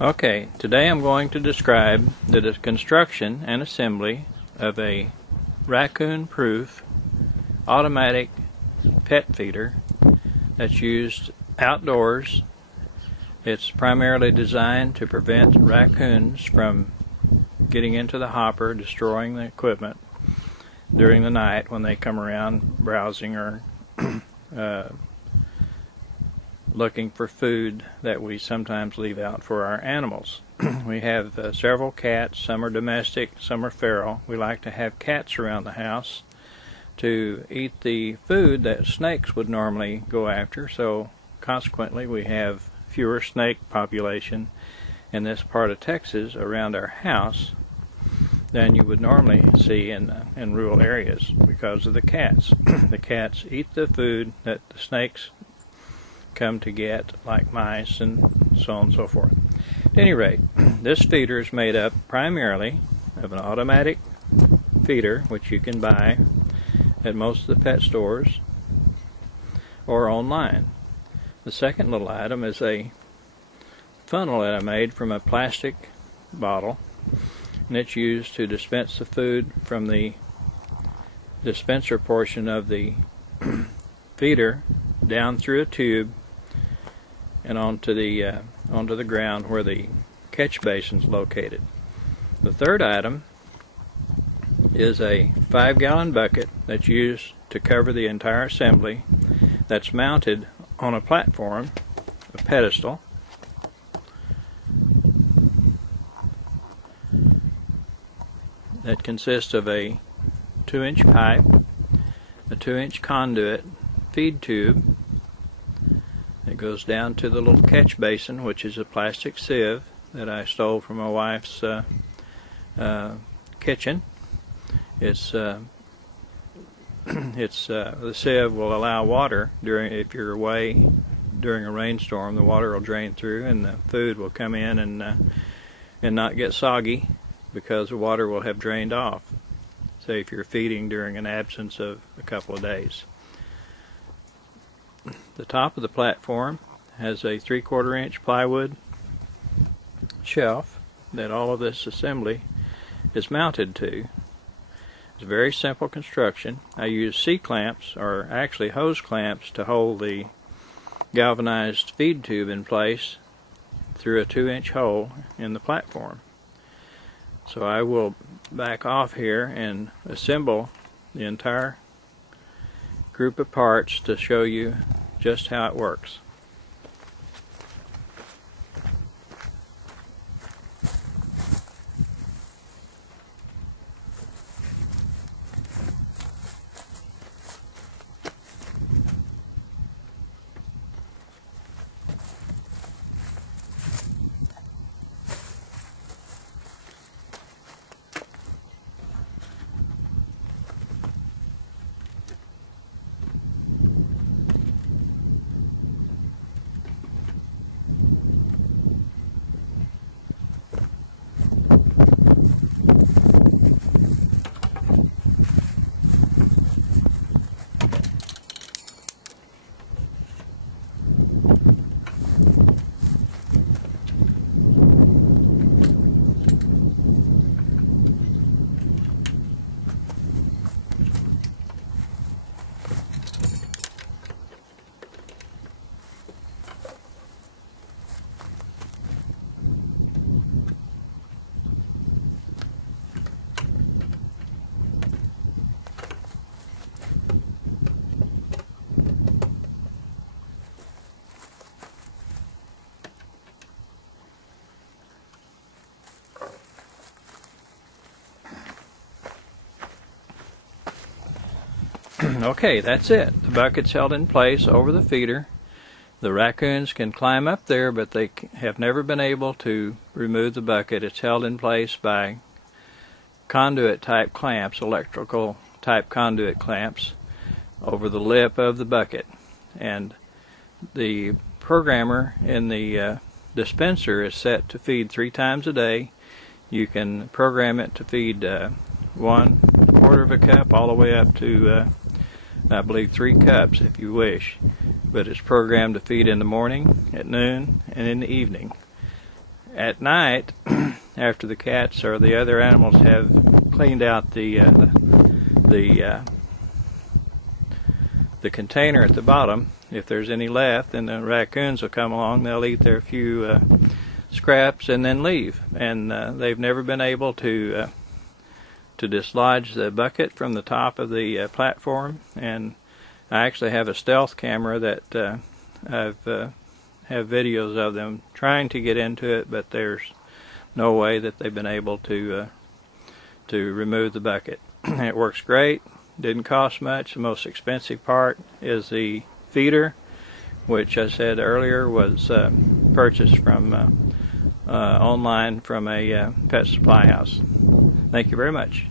Okay, today I'm going to describe the construction and assembly of a Racoon-proof automatic pet feeder that's used outdoors. It's primarily designed to prevent raccoons from getting into the hopper, destroying the equipment during the night when they come around browsing or looking for food that we sometimes leave out for our animals. We have several cats. Some are domestic, some are feral. We like to have cats around the house to eat the food that snakes would normally go after, so consequently we have fewer snake population in this part of Texas around our house than you would normally see in rural areas because of the cats. The cats eat the food that the snakes come to get, like mice and so on and so forth. At any rate, this feeder is made up primarily of an automatic feeder, which you can buy at most of the pet stores or online. The second little item is a funnel that I made from a plastic bottle, and it's used to dispense the food from the dispenser portion of the feeder down through a tube and onto the ground where the catch basin is located. The third item is a 5-gallon bucket that's used to cover the entire assembly, that's mounted on a platform, a pedestal, that consists of a 2-inch pipe, a 2-inch conduit feed tube. It goes down to the little catch basin, which is a plastic sieve that I stole from my wife's kitchen. The sieve will allow water if you're away during a rainstorm. The water will drain through, and the food will come in and not get soggy because the water will have drained off. Say if you're feeding during an absence of a couple of days. The top of the platform has a 3/4 inch plywood shelf that all of this assembly is mounted to. It's a very simple construction. I use C-clamps, or actually hose clamps, to hold the galvanized feed tube in place through a 2-inch hole in the platform. So I will back off here and assemble the entire group of parts to show you just how it works. Okay, that's it. The bucket's held in place over the feeder. The raccoons can climb up there, but they have never been able to remove the bucket. It's held in place by conduit type clamps, electrical type conduit clamps, over the lip of the bucket. And the programmer in the dispenser is set to feed 3 times a day. You can program it to feed 1/4 of a cup all the way up to I believe 3 cups if you wish, but it's programmed to feed in the morning, at noon, and in the evening. at night, after the cats or the other animals have cleaned out the container at the bottom, if there's any left, then the raccoons will come along. They'll eat their few scraps and then leave. And they've never been able to dislodge the bucket from the top of the platform. And I actually have a stealth camera that have videos of them trying to get into it, but there's no way that they've been able to remove the bucket. It works great. Didn't cost much. The most expensive part is the feeder, which I said earlier was purchased from online from a pet supply house. Thank you very much.